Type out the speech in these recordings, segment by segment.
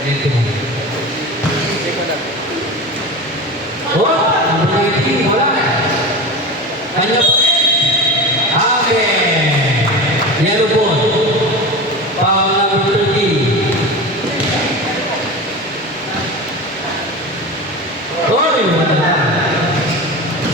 Ito mo. Oh, number 19, wala. Kanya pa rin. Okay. Yellow ball. Foul number 13. Oy, wala.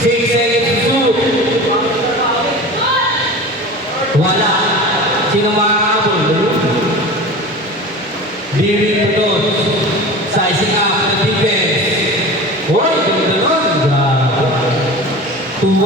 6 seconds to shoot. Wala. Sino makakabol? Diri Putos. Sizing up ng defense. Oy, ganda nun. 2-1.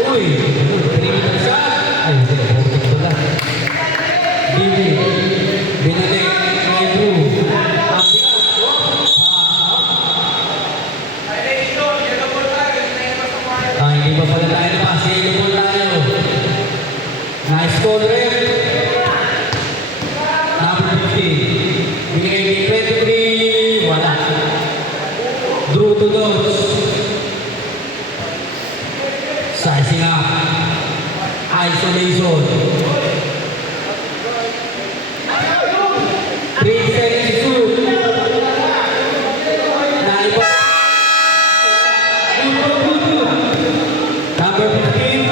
Uy, pinigil siya. Ay, hindi. Wala. Diri. Binalik. Andrew. Hindi pa pala tayo na pass. Yellow ball tayo. Nice call rin. Number 15. Binigay kay 23. Wala. Drew to those. Sizing up. Isolation. 3 seconds to shoot. Naiba. Number 15.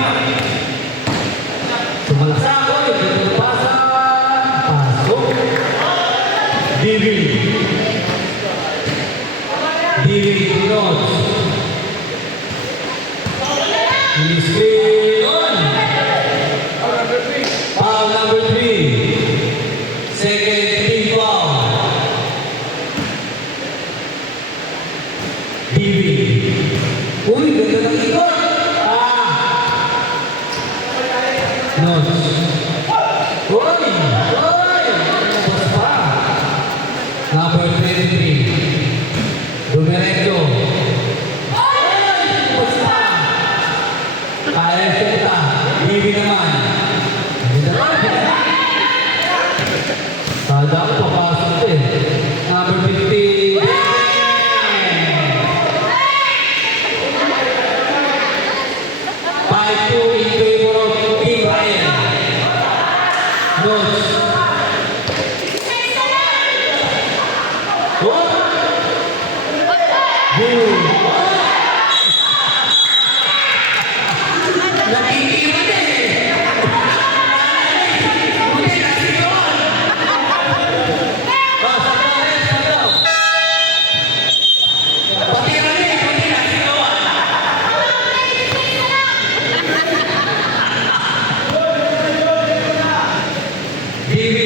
Sumalasa ako. Ito pasa. Pasok. Divi. Divi Pinos. Screen on. Foul number 3. Second team foul. Divi. Uy, ganda ng ikot. Nos. Uy! Uy! Tapos pa. Number 23. Dumiretso. Uy! Tapos pa. Kaya siya kita. Bibi naman. Sada ko papasok eh. Number 15. 5-2 in favor of Team Ryan. Notes. What? Boom. Nakikiwan eh. Hindi nakikiwan. Basta pa rin sa daw. Pati rin, hindi nakikiwan. Divi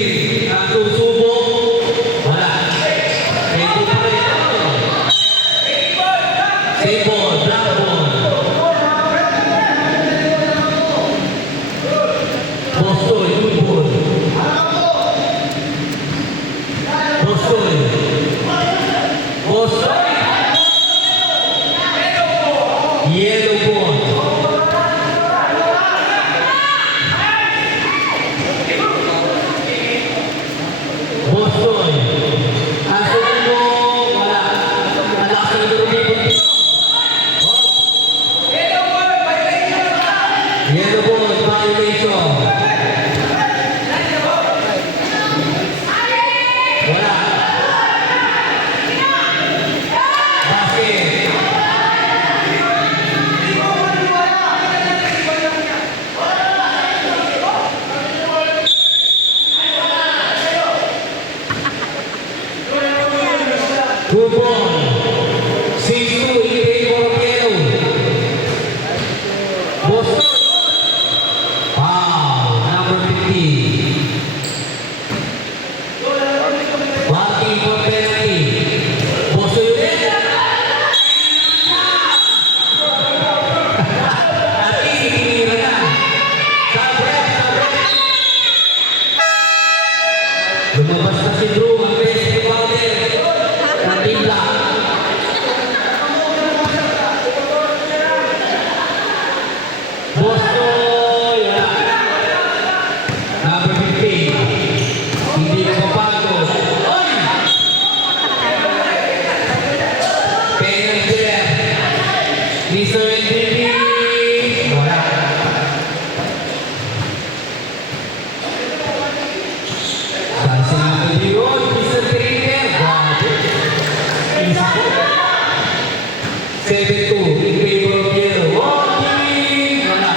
7-2 in favor of yellow. Walking! Wala.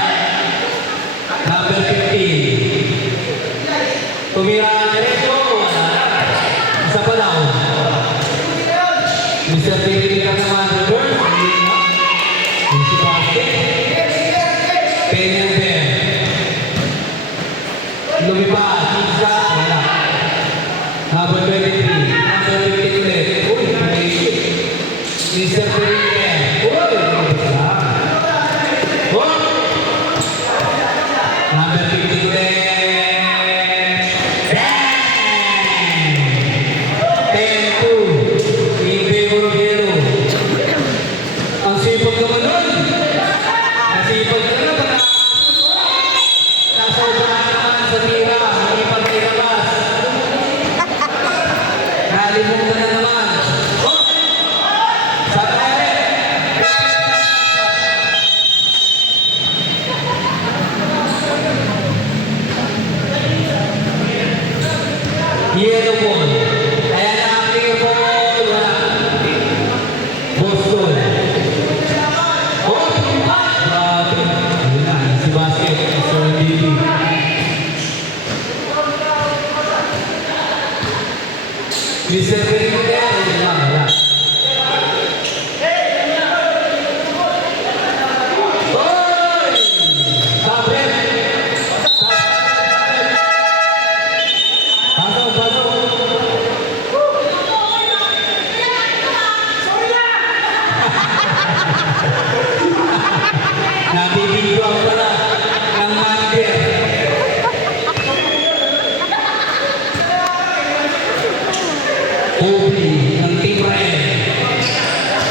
Number 15. Tumira diretso. Wala. Isa pa daw. Mr. David ka naman. Reverse. Easy basket. Penny there. Lumipad. Isa. Wala. Number 23. Number 15 ulit. Uy, may Mr. David. Uy, wala. Oh! Number 15 ulit. Bang! 10-2. In favor of yellow. Ang sipag naman nun. Ang sipag naman. Nasa upahan naman sa tira. Hindi pa nailabas. Nalimutan na naman. Oh! Sa tayo. Yellow ball. Kaya na ang clear ball. Wala. Boston. Oh, tumpat. Grabe. Ayun na, si basket. Mr. MVP. Mr. Perimeter. Ayun na, wala. Oy! Sabret. Pasok, pasok. Nabibigyan pala ng manager. Kobe ng Team Red.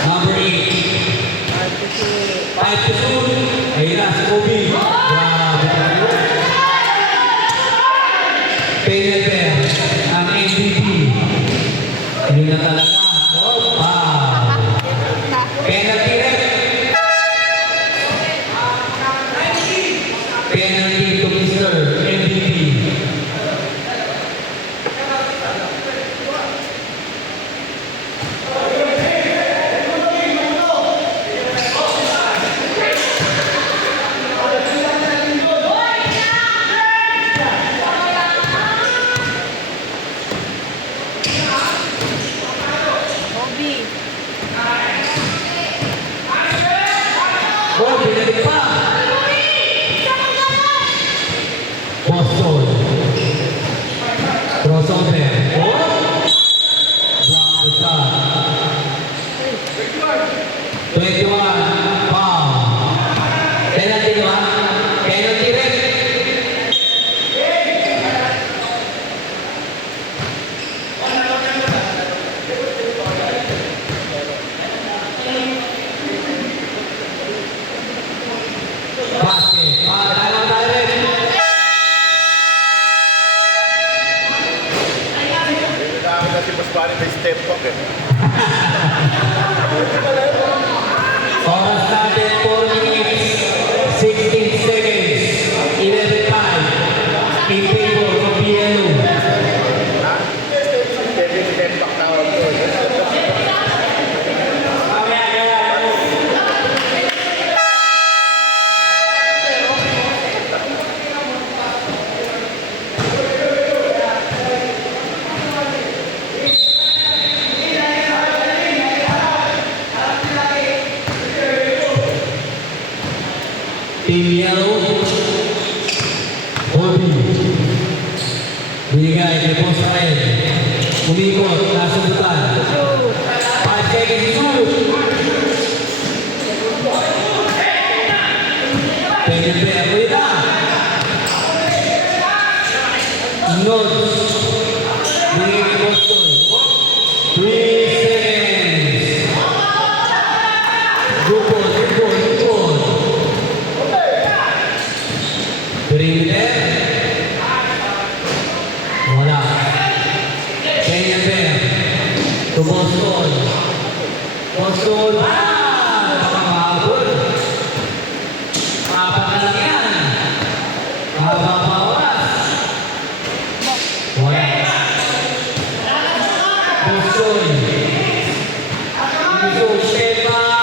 Number 8. 5 to shoot. Ayun na si Kobe. Grabe tayo. Penalty ang MVP. Yun na talaga. Opa! Penalty red. Penalty to Mr. MVP. Bobby. Oh, binalik pa. Boston. Crossover. Oh! Block shot. 21. Foul. Penalty ba? Penalty red. Basket. Tayo red. Kailangan na si Pasquale may step back eh. Oras natin 4 minutes, 16 seconds, 11-5 in favor of yellow. Kevin step back tawag ko. Team yellow, Kobe. Binigay kay Boss Red. Umikot, nasundutan. 5 seconds, shoot. Penalty, ulit na. Notes. Binigay kay Boston. 3 seconds. Grupo. Perimeter. Wala. Penalty. To Boston. Boston. Baka mahabol. Apat na lang yan. Haba pa oras. shoot. Step back.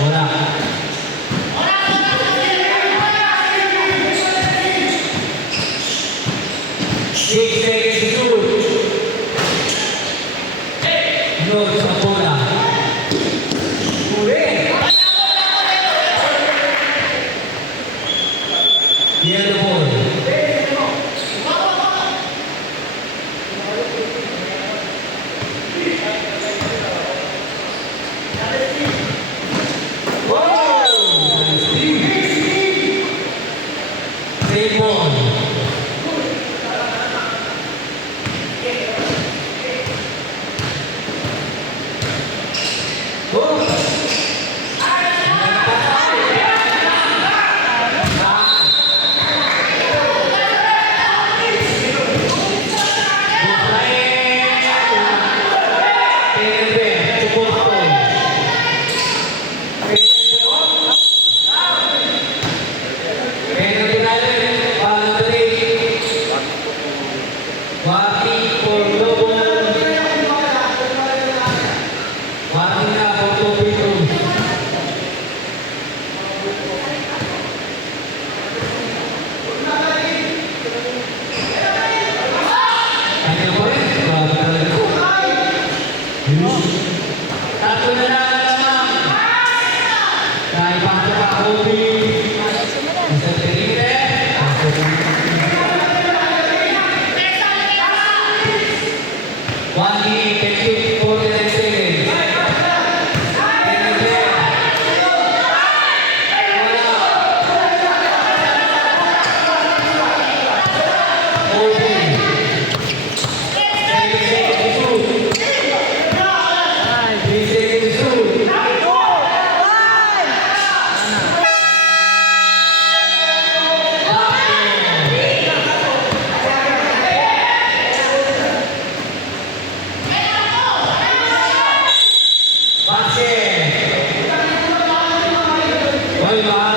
Wala. Kobe. 6 seconds to shoot. Grabe ba?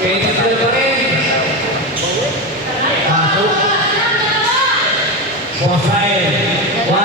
Penalty pa rin. Pasok. Bosael.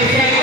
10 seconds.